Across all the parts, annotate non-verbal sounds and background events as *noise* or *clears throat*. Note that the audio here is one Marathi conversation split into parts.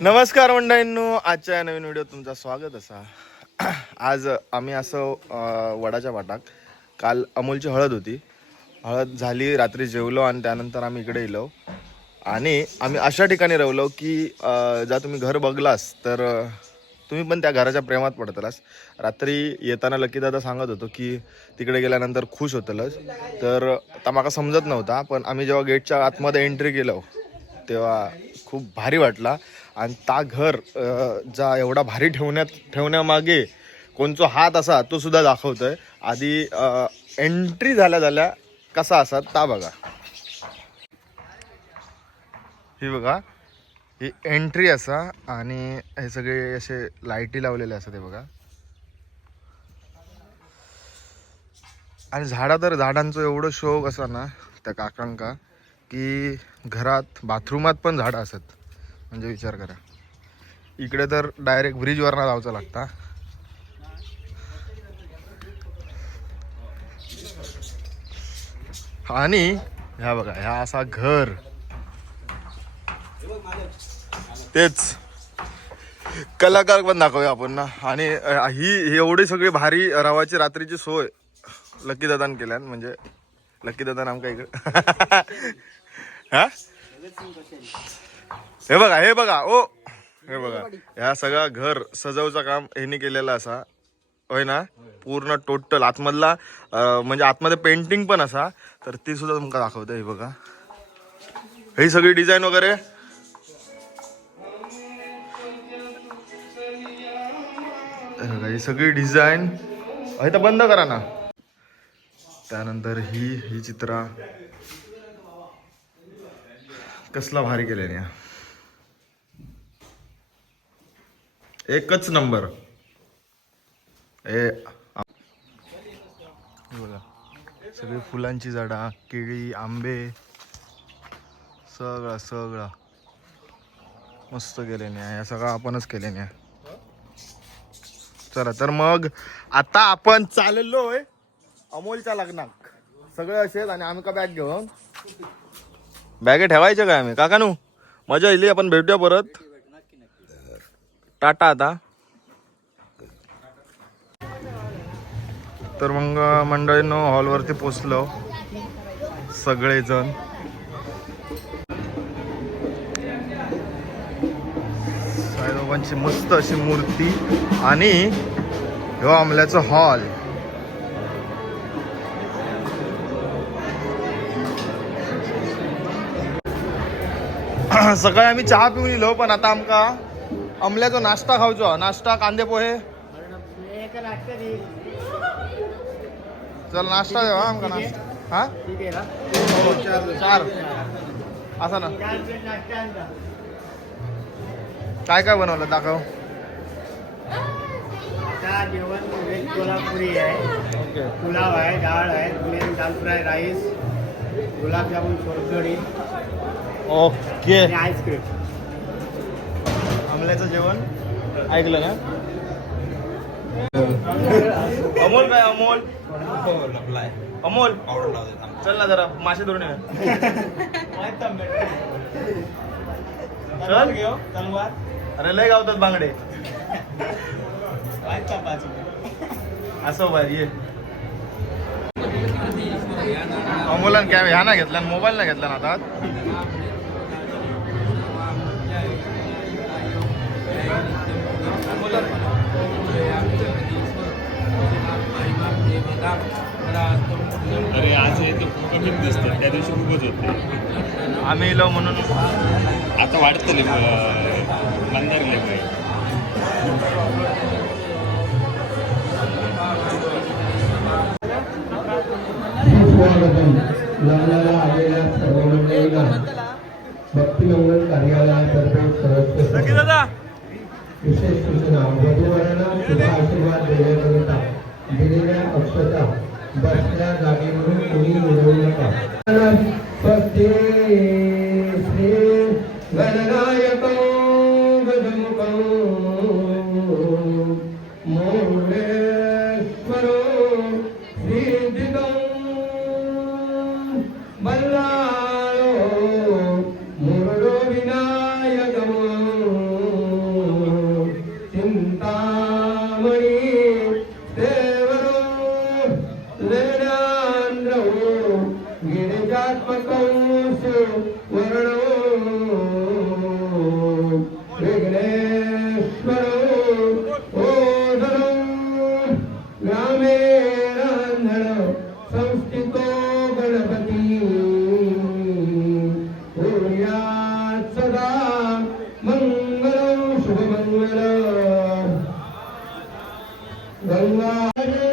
नमस्कार मंडळींनो आजच्या या नवीन व्हिडिओ तुमचं स्वागत असा. आज आम्ही असं वडाच्या वाटाक काल अमोलची हळद होती. हळद झाली रात्री जेवलो आणि त्यानंतर आम्ही इकडे येलो आणि आम्ही अशा ठिकाणी राहिलो की जर तुम्ही घर बघलास तर तुम्ही पण त्या घराच्या प्रेमात पडतलास. रात्री येताना लकी दादा सांगत होतो की तिकडे गेल्यानंतर खुश होतलंच तर आता माका समजत नव्हता पण आम्ही जेव्हा गेटच्या आतमध्ये एंट्री केलो तेव्हा खूप भारी वाटला. आणि ता घर जा एवढा भारी ठेवण्यात ठेवण्यामागे कोणचा हात असा तो सुद्धा दाखवतोय. आधी एंट्री झाल्या झाल्या कसा असा ता बघा. ही बघा ही एंट्री असा आणि हे सगळे असे लाईटी लावलेले असतात हे बघा. आणि झाडा तर झाडांचं एवढं शोक असा ना त्या काकांका. की घरात बाथरूमात पण झाडं असत. म्हणजे विचार करा. इकडे तर डायरेक्ट ब्रिजवरनं जावचं लागता. आणि ह्या बघा ह्या असा घर. तेच. कलाकार पण दाखवूया आपण ना. आणि ही एवढी सगळी भारी रवाची रात्रीची सोय लकी दादान केल्यान म्हणजे लकी दादान आमका इकडे? *laughs* हा? हे बघा हे बघा ओ. हे बघा ह्या सगळा घर सजवचं काम ह्यांनी केलेलं असा. होय ना? पूर्ण टोटल आतमधला म्हणजे आतमध्ये पेंटिंग पण असा. तर ती सुद्धा तुमका दाखवते हे बघा. ही सगळी डिझाईन वगैरे? हे बघा, ही सगळी डिझाईन हे तर बंद करा ना. त्यानंतर ही ही चित्रा. कसला भारी केले या एकच नंबर. ए आ- बघा सगळी फुलांची झाडा केळी आंबे सगळा सगळं. मस्त केले न्या या सगळं आपणच केले चला तर मग आता आपण चाललोय अमोलच्या लग्नाक सगळे असेच आणि आम्ही का बॅग घेऊन? बॅगे ठेवायचे काय आम्ही? काका नू मजा येईल आपण भेटूया परत. टाटा आता. तर मग मंडळीनं हॉलवरती पोचलो. सगळेजण. साईबाबांची मस्त अशी मूर्ती आणि ह्यो आमल्याचं हॉल. *clears throat* सकाळी आम्ही चहा पिऊन येलो पण आता आमका अमल्याचो नाश्ता खावचो नाश्ता कांदे पोहे. चल नाश्ता देवा आमका नाश्ता. हा? हो, चार. असा ना. काय काय बनवलं? दाखव. जेवण व्हेज कोल्हापुरी आहे. पुलाव आहे डाळ आहे dal fry rice gulab jamun solkadhi. Okay. Ice cream आमल्याचं जेवण ऐकलं ना? *laughs* अमोल काय अमोल? अमोल. चल ना जरा मासे धरून. चल. अरे लय गावतात बांगडे. असं भारी ये. अमोलान काय ह्या ना घेतला मोबाईल ना घेतला ना आता? अरे आज हे ते कमीच दिसतं त्या दिवशी खूपच होते. आम्ही इलो म्हणून. आता वाढतं लिंब मंदार लिंब लग्नाला आलेल्या सर्व मंडळींना भक्तिमंगल कार्यालयातर्फे दादा विशेष सूचना वधूवरांना शुभ आशीर्वाद देण्याकरिता दिलेल्या अक्षता बसल्या जागेवरून कोणी मिळवू नका. स्वस्ति श्री गणनायक गजमुखं मोरेश्वरो காவடி Allah.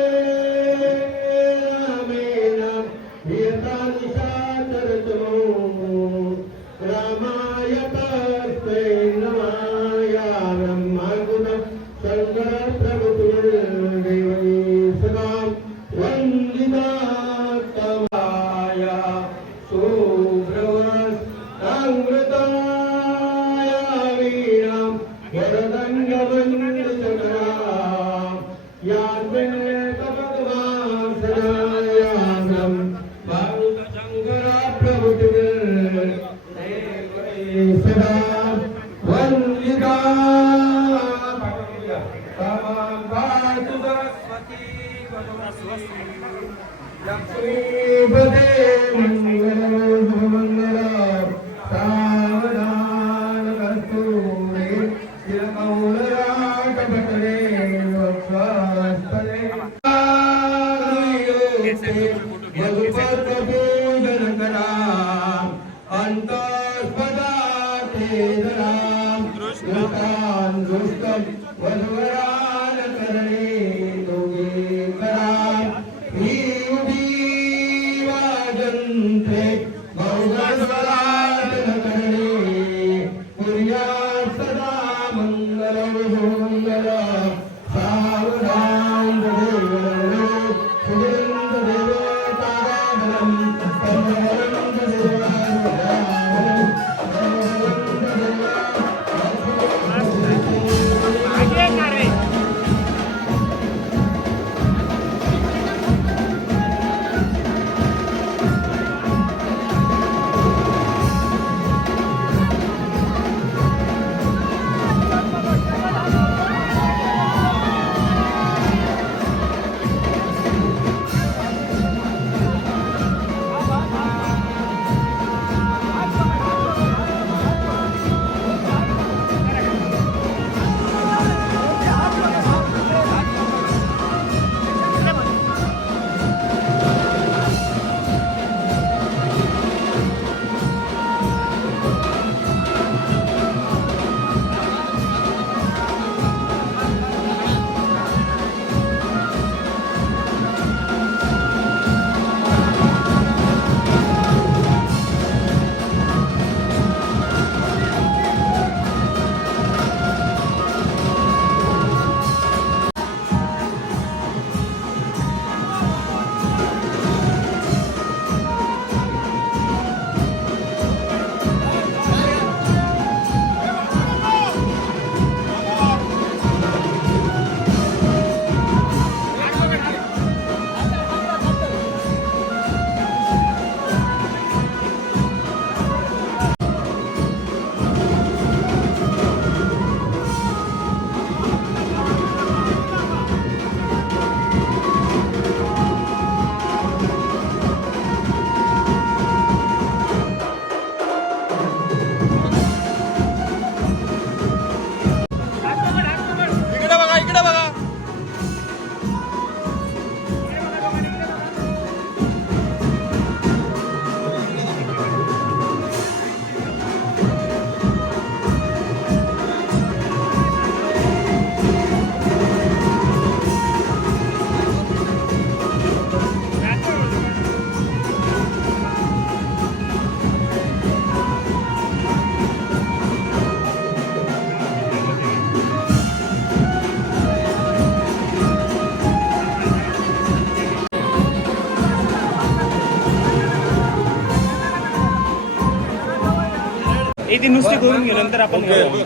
ती नुसती करून घेऊ नंतर आपण खाली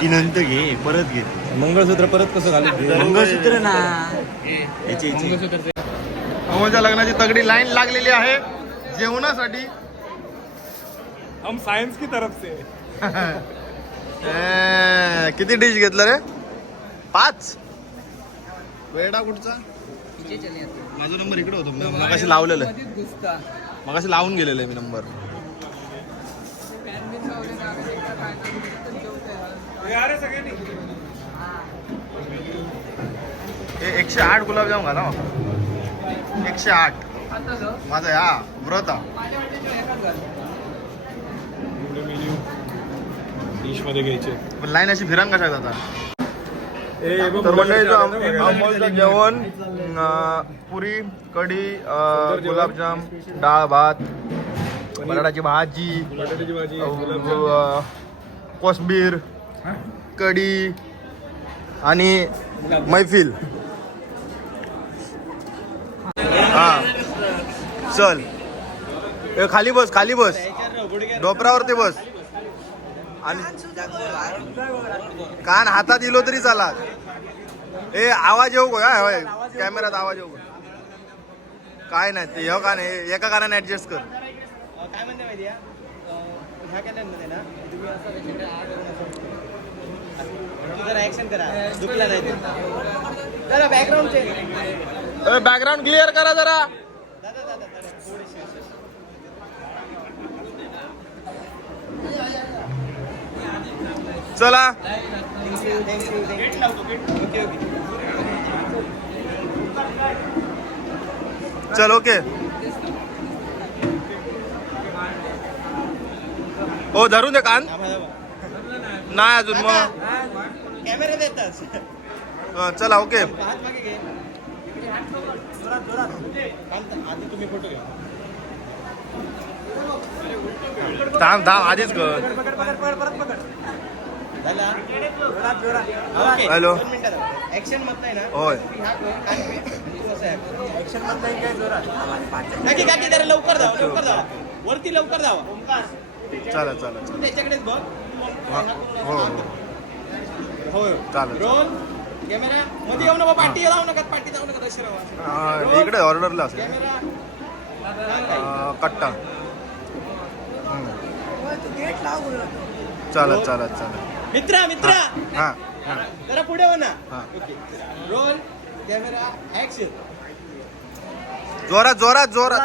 ती नंतर घे परत घे. मंगळसूत्र परत कसं घालू? मंगळसूत्र ना. याची अमोलच्या लग्नाची तगडी लाईन लागलेली आहे जेवणासाठी. हम सायन्स की तरफ से *laughs* किती डिश घेतलं रे? पाच? वेडा कुठचा? माझा नंबर इकडे होतो मगाशी लावलेलं. आहे मगाशी लावून गेलेलं आहे मी नंबर. एकशे आठ गुलाबजाम घाला मग. एकशे आठ. माझा हा व्रत. हा डिशमध्ये घ्यायचे. पण लाईन अशी फिरांग कशा आता? तर अमोलचं जेवण अं, पुरी कढी अं, गुलाबजाम डाळ भात बटाट्याची भाजी बटाट्याची भाजी अं, कोशिंबीर कढी आणि मैफिल. हा. चल. ए खाली बस खाली बस. डोपरावरती बस. आणि कान हातात इलो तरी चाला. ए आवाज येऊ गो हा, होय. कॅमेऱ्यात आवाज येऊ काय नाही ते ह्यो कान हे- एका कानाने ऍडजस्ट कर. काय म्हणते माहिती ह्या कॅलेंडरमध्ये ना तुम्ही असं जरा ऍक्शन करा. दुखला जायचं जरा बॅकग्राऊंड बॅकग्राऊंड क्लिअर करा जरा. चला. Thank you thank you thank you चल ओके. हो धरून दे कान. नाही अजून मग. कॅमेरा देतात चला ओके. थांब, थांब थांब आधीच कर. हॅलो. ऍक्शन ना? होय. हा. ऍक्शन काय जोरात? काकी काकी जरा लवकर जावा लवकर जावा. वरती लवकर जावा. चला चला त्याच्याकडेच बघ. हा. हो होय. चालेल. Roll camera. मध्ये येऊ नका पाठी जाऊ नका पाठी जाऊ नका इकडे ऑर्डरला असेल. कट्टा. चालत चालत चालत मित्रा मित्रा. हा हा. जरा पुढे हो ना. हा. ओके रोल कॅमेरा ऍक्शन जोरात जोरात जोरात.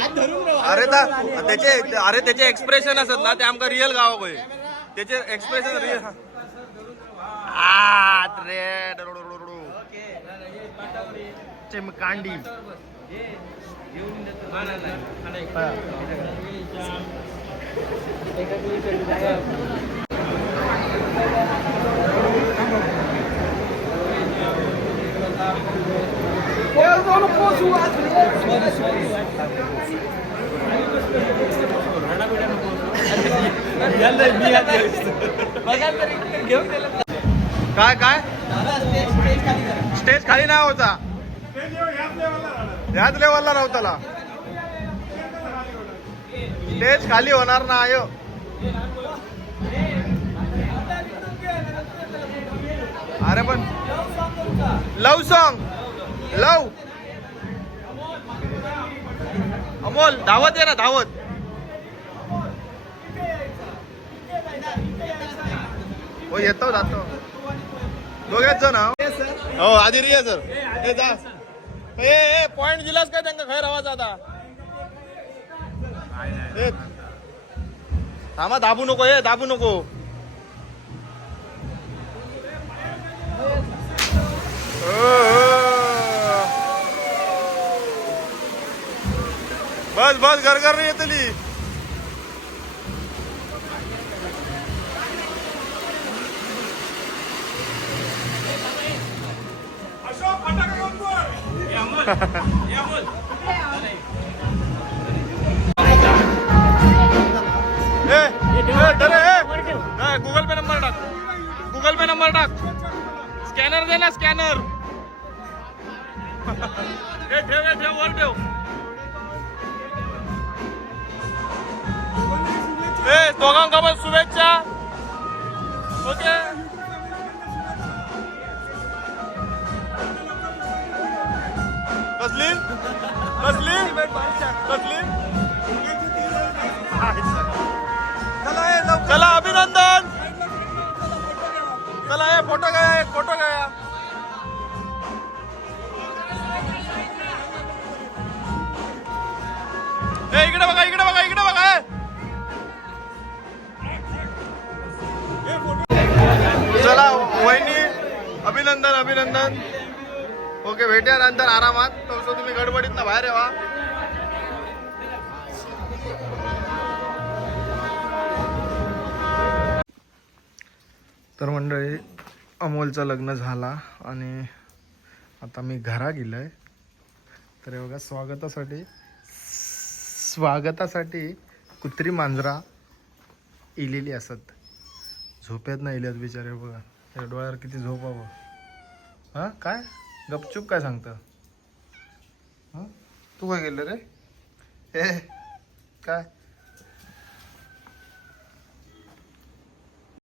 हात धरून राहा. अरे ता त्याचे अरे त्याचे एक्सप्रेशन असत ना ते आमका रिअल गावा होय. त्याचे एक्सप्रेशन रिअल आत रे चिमकांडी. काय काय? स्टेज खाली नाही होता. ह्याच लेवलला नव्हता स्टेज खाली होणार ना आयो अरे पण लव सॉन्ग लव. अमोल धावत आहे ना धावत. हो येतो जातो. दोघेच जण हो. आधी रिया सर. ए जा. ए ए पॉइंट दिलास काय त्यांना खैर आवाज आता? थांबा दाबू नको ए दाबू नको. बस बस गरगर नाही येतली. हा, गुगल पे नंबर टाक. गुगल पे नंबर टाक. स्कॅनर दे ना स्कॅनर ए ठेव ए, ठेव वर ठेव. ए दोघांका पण शुभेच्छा. ओके. कसली? कसली? कसली? चला अभिनंदन. ओके नंतर आरामात तसं तुम्ही गडबडीत ना बाहेर येवा. तर मंडळी अमोलचं लग्न झाला आणि आता मी घरा गेलो आहे तर बघा स्वागतासाठी स्वागतासाठी कुत्री मांजरा इलेली असत. झोपेत नाही इल्यात बिचारे बघा. त्या डोळ्यावर किती झोपावं हां काय? गपचूप काय सांगतं? तू काय गेलं रे? हे काय?